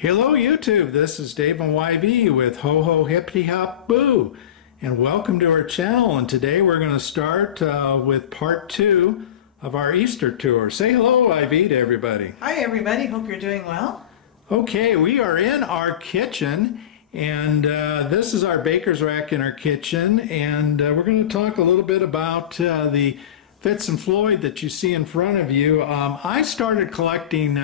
Hello YouTube, this is Dave and YV with Ho Ho Hippity-Hop Boo, and welcome to our channel. And today we're going to start with part 2 of our Easter tour. Say hello, YV, to everybody. Hi everybody, hope you're doing well. Okay, we are in our kitchen, and this is our baker's rack in our kitchen, and we're going to talk a little bit about the Fitz and Floyd that you see in front of you. I started collecting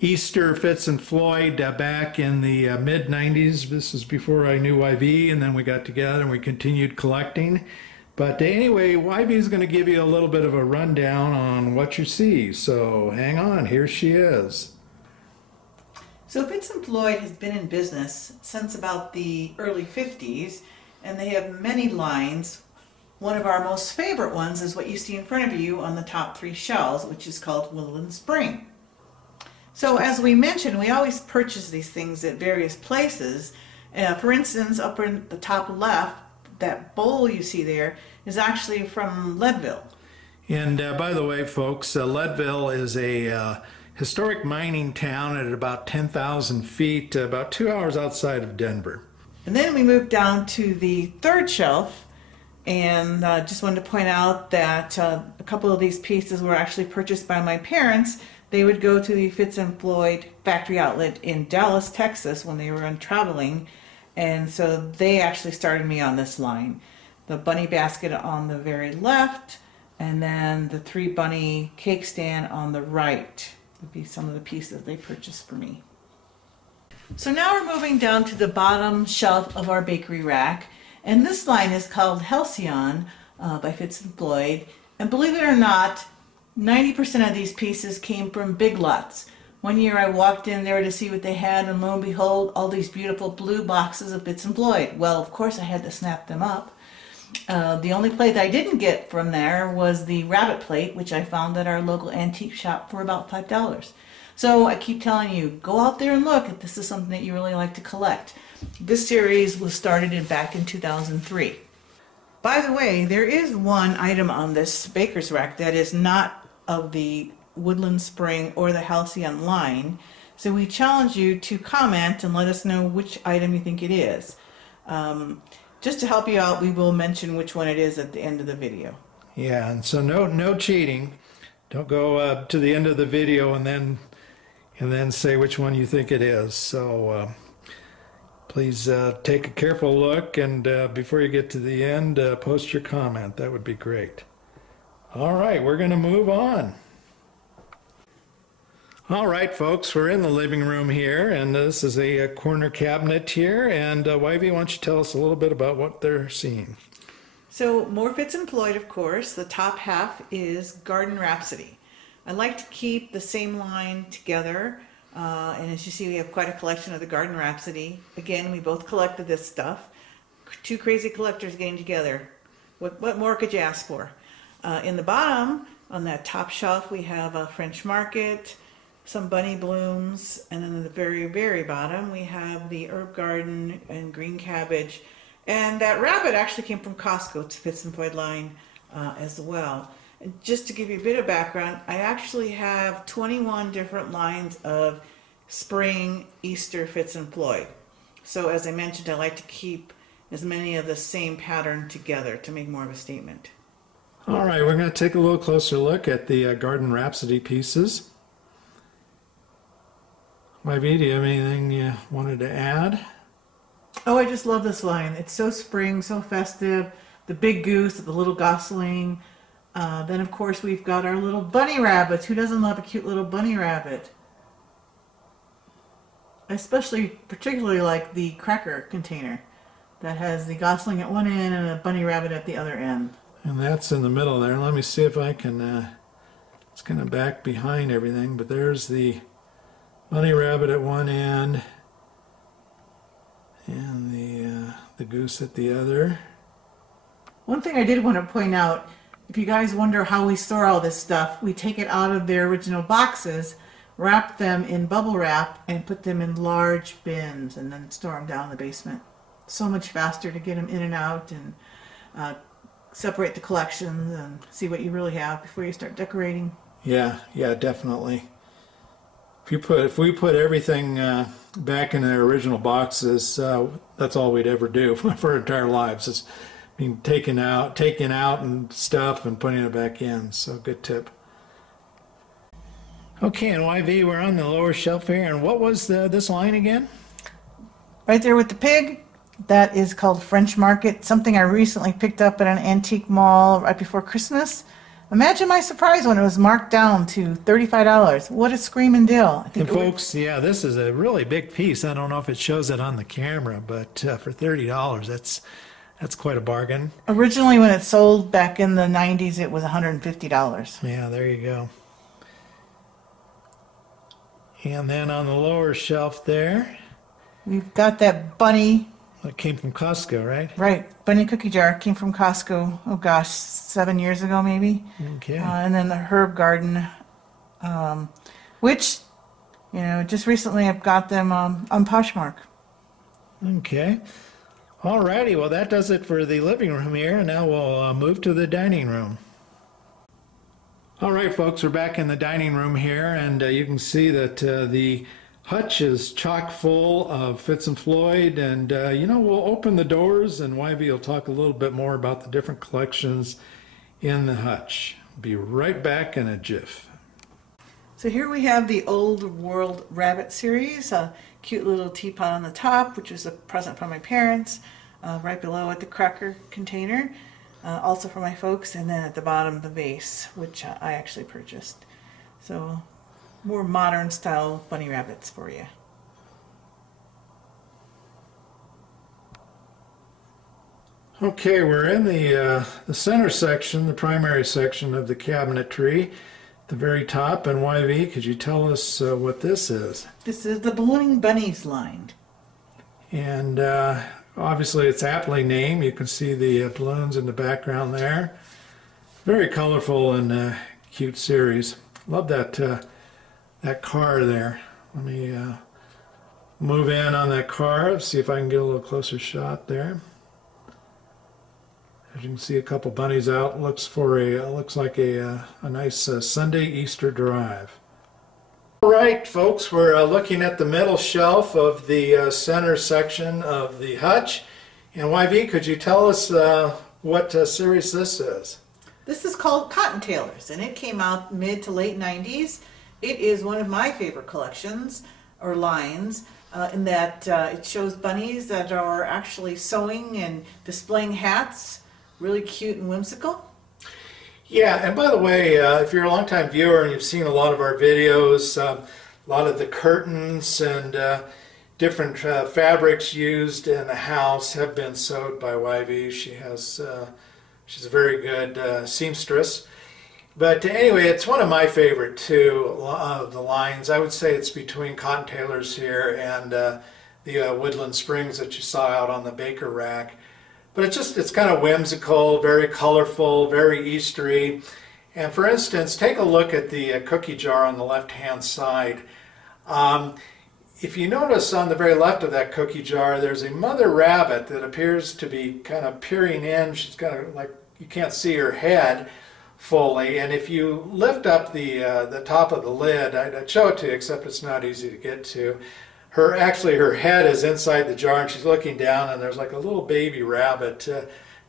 Easter Fitz and Floyd back in the mid-90s. This is before I knew YV, and then we got together and we continued collecting. But anyway, YV is going to give you a little bit of a rundown on what you see. So hang on, here she is. So Fitz and Floyd has been in business since about the early 50s, and they have many lines. One of our most favorite ones is what you see in front of you on the top 3 shelves, which is called Woodland Spring. So as we mentioned, we always purchase these things at various places. For instance, up in the top left, that bowl you see there is actually from Leadville. And by the way, folks, Leadville is a historic mining town at about 10,000 feet, about 2 hours outside of Denver. And then we moved down to the 3rd shelf, and just wanted to point out that a couple of these pieces were actually purchased by my parents. They would go to the Fitz and Floyd factory outlet in Dallas, Texas when they were traveling, and so they actually started me on this line. The bunny basket on the very left, and then the 3 bunny cake stand on the right would be some of the pieces they purchased for me. So now we're moving down to the bottom shelf of our bakery rack, and this line is called Halcyon by Fitz and Floyd, and believe it or not, 90% of these pieces came from Big Lots. One year I walked in there to see what they had, and lo and behold, all these beautiful blue boxes of Fitz and Floyd. Well, of course I had to snap them up. The only plate I didn't get from there was the rabbit plate, which I found at our local antique shop for about $5. So I keep telling you, go out there and look if this is something that you really like to collect. This series was started back in 2003. By the way, there is one item on this baker's rack that is not of the Woodland Spring or the Halcyon line, so we challenge you to comment and let us know which item you think it is. Just to help you out, we will mention which one it is at the end of the video. Yeah, and so no cheating. Don't go to the end of the video and then say which one you think it is. So please take a careful look, and before you get to the end, post your comment. That would be great. All right, we're going to move on. All right, folks, we're in the living room here, and this is a corner cabinet here. And YV, why don't you tell us a little bit about what they're seeing? So more Fitz and Floyd, of course. The top half is Garden Rhapsody. I like to keep the same line together. And as you see, we have quite a collection of the Garden Rhapsody. Again, we both collected this stuff. 2 crazy collectors getting together. What more could you ask for? In the bottom, on that top shelf, we have a French Market, some bunny blooms, and then at the very, very bottom, we have the herb garden and green cabbage. And that rabbit actually came from Costco. It's a Fitz and Floyd line as well. And just to give you a bit of background, I actually have 21 different lines of spring Easter Fitz and Floyd. So as I mentioned, I like to keep as many of the same pattern together to make more of a statement. All right, we're going to take a little closer look at the Garden Rhapsody pieces. YV, do you have anything you wanted to add? Oh, I just love this line. It's so spring, so festive. The big goose, the little gosling. Then, of course, we've got our little bunny rabbits. Who doesn't love a cute little bunny rabbit? Particularly like the cracker container that has the gosling at one end and a bunny rabbit at the other end. And that's in the middle there. Let me see if I can, it's kind of back behind everything, but there's the bunny rabbit at one end and the goose at the other. One thing I did want to point out, if you guys wonder how we store all this stuff, we take it out of their original boxes, wrap them in bubble wrap, and put them in large bins, and then store them down in the basement. So much faster to get them in and out, and separate the collections and see what you really have before you start decorating. Yeah, definitely. if we put everything back in their original boxes, that's all we'd ever do for our entire lives. Is being taken out and stuff and putting it back in. So good tip. Okay, and YV, we're on the lower shelf here, and what was this line again? Right there with the pig, that is called French Market, something I recently picked up at an antique mall right before Christmas. Imagine my surprise when it was marked down to $35. What a screaming deal. And folks, yeah, this is a really big piece. I don't know if it shows it on the camera, but for $30, that's quite a bargain. Originally, when it sold back in the 90s, it was $150. Yeah, there you go. And then on the lower shelf there, we've got that bunny. It came from Costco, right? Right. Bunny cookie jar came from Costco, oh gosh, 7 years ago maybe. Okay. And then the herb garden, which, you know, just recently I've got them on Poshmark. Okay. Alrighty, well that does it for the living room here, and now we'll move to the dining room. All right, folks, we're back in the dining room here, and you can see that the hutch is chock full of Fitz and Floyd, and you know, we'll open the doors and YV will talk a little bit more about the different collections in the hutch. Be right back in a jiff. So here we have the Old World Rabbit series, a cute little teapot on the top, which was a present from my parents, right below it the cracker container, also for my folks, and then at the bottom the vase, which I actually purchased. So more modern style bunny rabbits for you. Okay, we're in the center section, the primary section of the cabinetry, the very top. And YV, could you tell us what this is? This is the Ballooning Bunnies line. And obviously it's aptly named. You can see the balloons in the background there. Very colorful and cute series. Love that that car there. Let me move in on that car, see if I can get a little closer shot there. As you can see, a couple bunnies out. Looks like a nice Sunday Easter drive. All right, folks, we're looking at the middle shelf of the center section of the hutch. And YV, could you tell us what series this is? This is called Cotton Tailors, and it came out mid to late 90s. It is one of my favorite collections, or lines, in that it shows bunnies that are actually sewing and displaying hats. Really cute and whimsical. Yeah, and by the way, if you're a longtime viewer and you've seen a lot of our videos, a lot of the curtains and different fabrics used in the house have been sewed by YV. She's a very good seamstress. But anyway, it's one of my favorite too of the lines. I would say it's between Cotton Tailors here and the Woodland Springs that you saw out on the baker rack. But it's kind of whimsical, very colorful, very Eastery. And for instance, take a look at the cookie jar on the left-hand side. If you notice on the very left of that cookie jar, there's a mother rabbit that appears to be kind of peering in. She's kind of like, you can't see her head fully, and if you lift up the top of the lid, I'd show it to you, except it's not easy to get to. Actually her head is inside the jar, and she's looking down, and there's like a little baby rabbit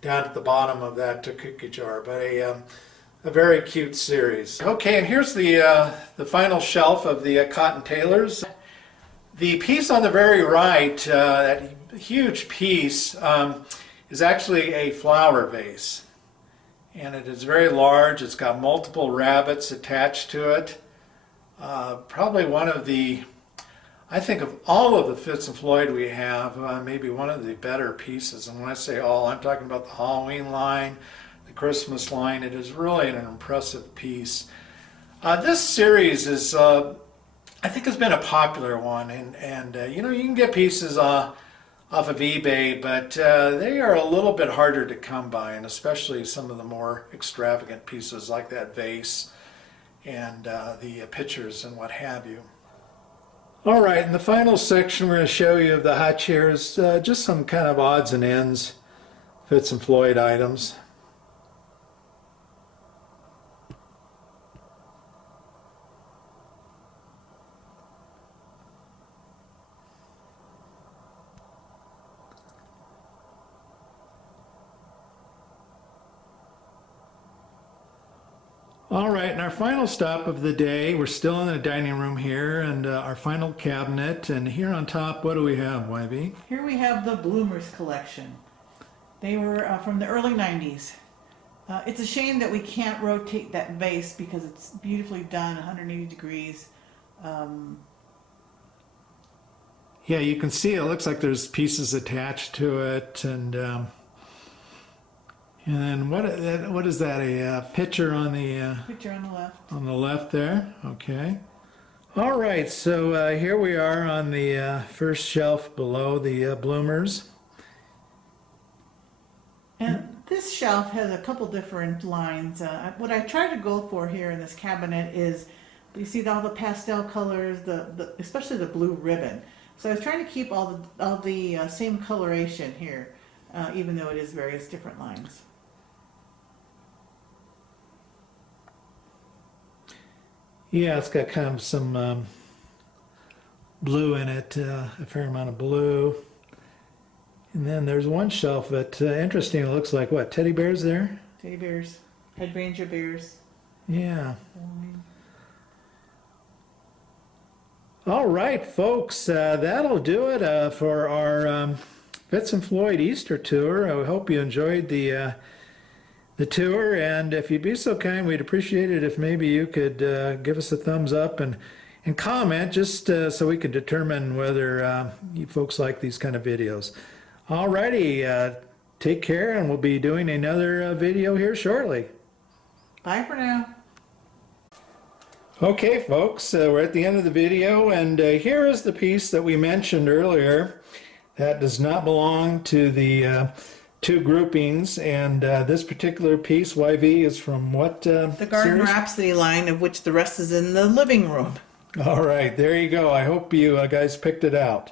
down at the bottom of that cookie jar. But a very cute series. Okay, and here's the final shelf of the Cotton Tailors. The piece on the very right, that huge piece, is actually a flower vase. And it is very large. It's got multiple rabbits attached to it. Probably one of the, I think of all of the Fitz and Floyd we have, maybe one of the better pieces. And when I say all, I'm talking about the Halloween line, the Christmas line. It is really an impressive piece. This series is, I think, has been a popular one. And you know, you can get pieces off of eBay, but they are a little bit harder to come by, and especially some of the more extravagant pieces like that vase and the pictures and what have you. All right, in the final section we're going to show you of the hutch here is just some kind of odds and ends Fitz and Floyd items. All right, and our final stop of the day, we're still in the dining room here, and our final cabinet, and here on top, what do we have, YB? Here we have the Bloomers collection. They were from the early 90s. It's a shame that we can't rotate that vase because it's beautifully done, 180 degrees. Yeah, you can see it looks like there's pieces attached to it, and then what is that? A picture on the Picture on the left. on the left there. Okay. All right, so here we are on the first shelf below the bloomers. And this shelf has a couple different lines. What I try to go for here in this cabinet is, you see all the pastel colors, especially the blue ribbon. So I was trying to keep all the same coloration here, even though it is various different lines. Yeah, it's got kind of some blue in it, a fair amount of blue. And then there's one shelf that, interesting, it looks like, what, teddy bears there? Teddy bears, hydrangea bears. Yeah. All right, folks, that'll do it for our Fitz and Floyd Easter tour. I hope you enjoyed the tour, and if you'd be so kind, we'd appreciate it if maybe you could give us a thumbs up and comment, just so we can determine whether you folks like these kind of videos. Alrighty, take care, and we'll be doing another video here shortly. Bye for now. Okay, folks, we're at the end of the video, and here is the piece that we mentioned earlier that does not belong to the two groupings, and this particular piece, YV, is from what The Garden series? Rhapsody line, of which the rest is in the living room. All right, there you go. I hope you guys picked it out.